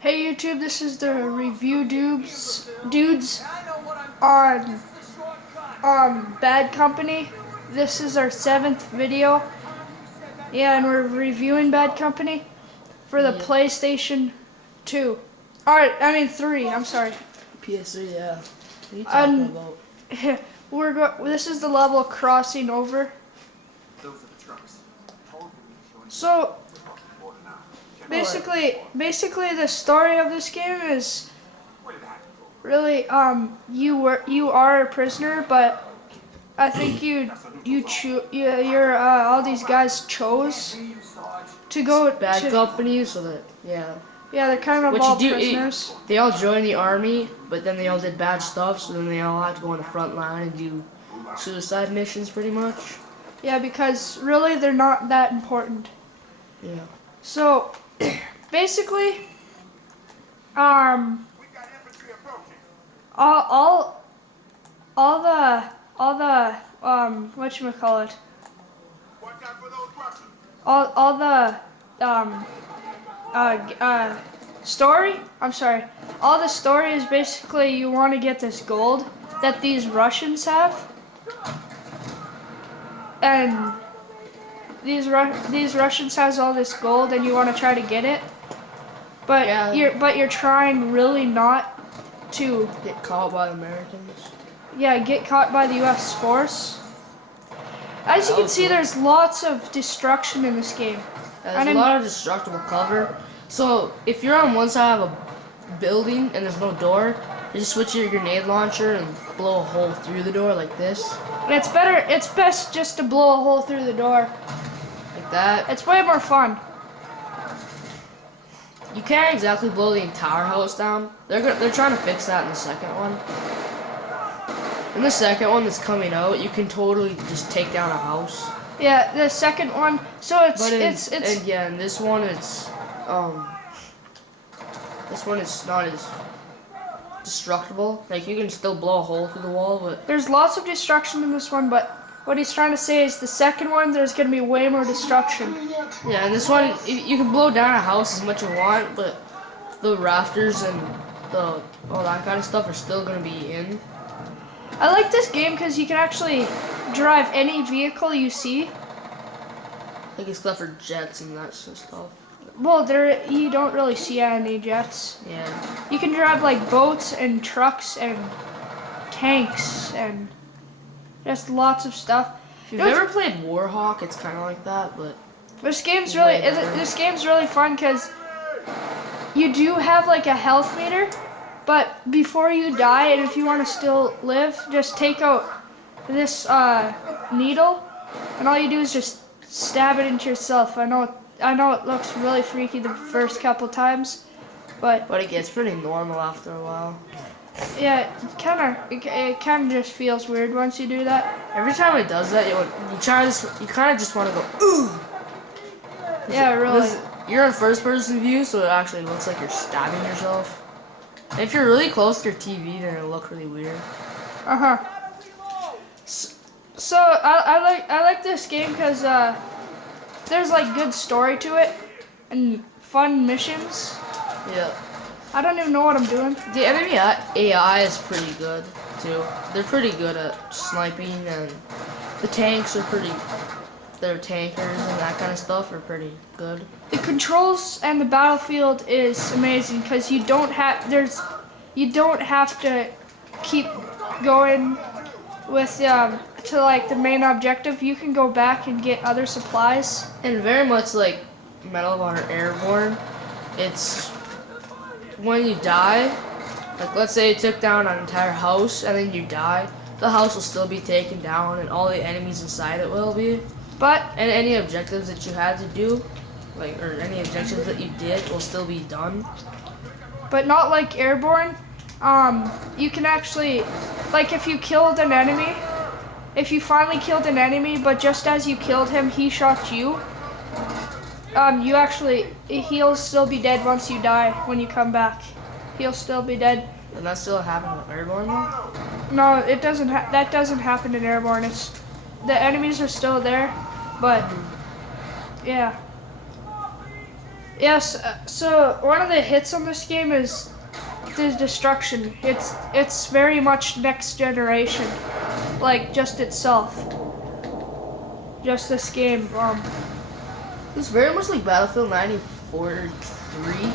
Hey YouTube, this is the review dudes on Bad Company. This is our 7th video. Yeah, and we're reviewing Bad Company for the PlayStation 2. Alright, I mean 3, I'm sorry. PS3, yeah. What are you talking about? This is the level crossing over. So basically the story of this game is really you are a prisoner, but I think all these guys chose to go Bad to company, so that, yeah. Yeah, they're kind of all prisoners. They all joined the army, but then they all did bad stuff, so then they all had to go on the front line and do suicide missions, pretty much. Yeah, because really they're not that important. Yeah. So, basically, all the whatchamacallit, all the story is basically you want to get this gold that these Russians have, and these Russians has all this gold, and you want to try to get it, but yeah. you're trying really not to get caught by the Americans. Yeah, get caught by the U.S. force. As you can see, there's lots of destruction in this game. Yeah, there's a lot of destructible cover. So if you're on one side of a building and there's no door, you just switch your grenade launcher and blow a hole through the door like this. And it's best just to blow a hole through the door. Like that. It's way more fun. You can't exactly blow the entire house down. They're trying to fix that in the second one. In the second one that's coming out, you can totally just take down a house. Yeah, the second one. So in this one it's not as destructible. Like, you can still blow a hole through the wall, but there's lots of destruction in this one, but what he's trying to say is the second one there's gonna be way more destruction. Yeah, and this one you can blow down a house as much as you want, but the rafters and all that kind of stuff are still gonna be in. I like this game because you can actually drive any vehicle you see. Like, except for jets and that sort of stuff. Well, you don't really see any jets. Yeah. You can drive like boats and trucks and tanks and just lots of stuff. If you've ever played Warhawk, it's kind of like that, but this game's really fun because you do have like a health meter, but before you die, and if you want to still live, just take out this needle, and all you do is just stab it into yourself. I know it looks really freaky the first couple times, but it gets pretty normal after a while. Yeah, it kind of just feels weird once you do that. Every time it does that, you kind of just want to go ooh. Yeah, really. You're in first person view, so it actually looks like you're stabbing yourself. And if you're really close to your TV, then it'll look really weird. So I like this game because there's like good story to it and fun missions. Yeah. I don't even know what I'm doing. The enemy AI is pretty good too. They're pretty good at sniping, and the tanks are their tankers and that kind of stuff are pretty good. The controls and the battlefield is amazing because you don't have to keep going with to like the main objective. You can go back and get other supplies. And very much like Medal of Honor Airborne, it's when you die, like let's say you took down an entire house and then you die, the house will still be taken down and all the enemies inside it will be. And any objectives that you had to do, or any objectives that you did, will still be done. But not like Airborne. You can actually, like if you finally killed an enemy, but just as you killed him, he shot you. He'll still be dead once you die. When you come back, he'll still be dead. And that still happened with Airborne though? No, it doesn't. That doesn't happen in Airborne. The enemies are still there, but yeah. Yes. So one of the hits on this game is the destruction. It's very much next generation, like just itself. Just this game. It's very much like Battlefield 1943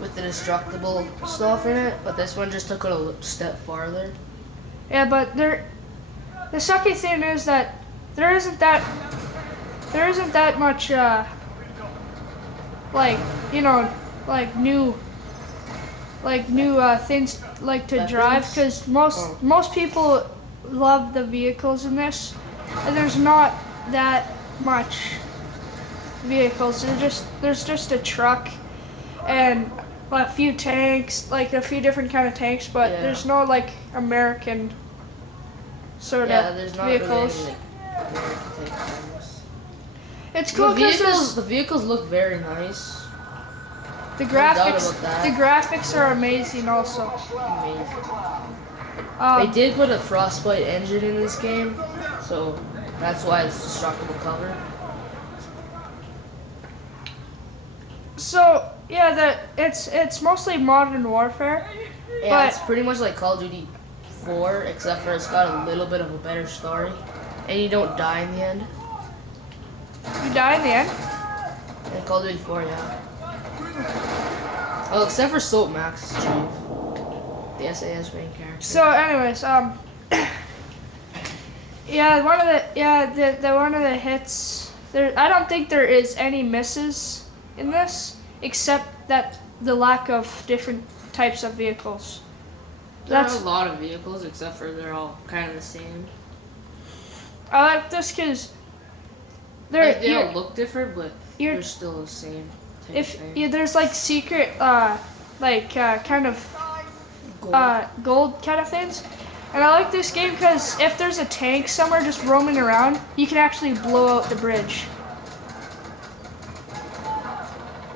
with the destructible stuff in it, but this one just took it a step farther. Yeah, but the sucky thing is that there isn't that much like, you know, like new things like to drive, because most people love the vehicles in this, and there's not that much vehicles. There's just a truck and a few tanks, like a few different kind of tanks, but there's no like American sort of there's not vehicles. Really any, like, American type things. It's cool because the vehicles look very nice. the No doubt graphics about that. the graphics are amazing also. Amazing. They did put a Frostbite engine in this game, so that's why it's destructible cover. So yeah, it's mostly Modern Warfare. Yeah, But it's pretty much like Call of Duty 4, except for it's got a little bit of a better story, and you don't die in the end. you die in the end. In Call of Duty 4, yeah. Oh, except for Soap Max, Chief, the SAS main character. So anyways, yeah, one of the hits. I don't think there is any misses in this, except that the lack of different types of vehicles. There are a lot of vehicles, except for they're all kind of the same. I like this because they all look different, but they're still the same type of thing. Yeah, there's like secret, kind of gold kind of things. And I like this game because if there's a tank somewhere just roaming around, you can actually blow out the bridge.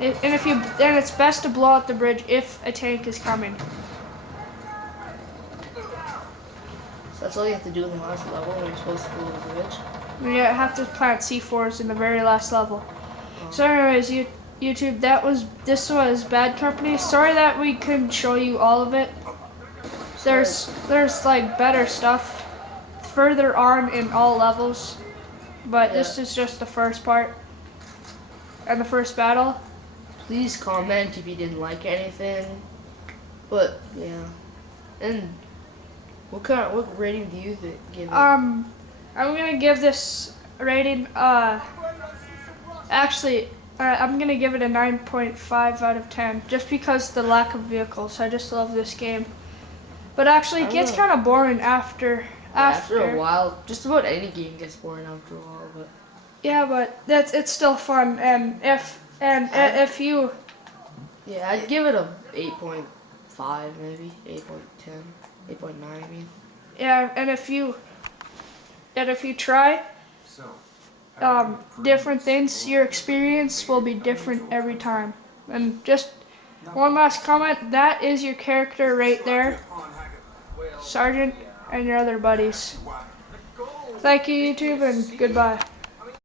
And it's best to blow out the bridge if a tank is coming. So that's all you have to do in the last level when you're supposed to blow the bridge? You have to plant C4s in the very last level. So anyways, YouTube, this was Bad Company. Sorry that we couldn't show you all of it. There's like better stuff further on in all levels, but this is just the first part and the first battle. Please comment if you didn't like anything. But yeah, and what rating do you give it? I'm gonna give this rating. Actually, I'm gonna give it a 9.5 out of 10, just because the lack of vehicles. I just love this game. But actually, it gets kind of boring after a while. Just about any game gets boring after a while, but yeah, but it's still fun. And if you, yeah, I'd give it a 8.5 maybe, 8.10, 8.9 I mean. Yeah, and if you try different things, your experience will be different every time. And just one last comment, that is your character right there, Sergeant, and your other buddies. Thank you, YouTube, and goodbye.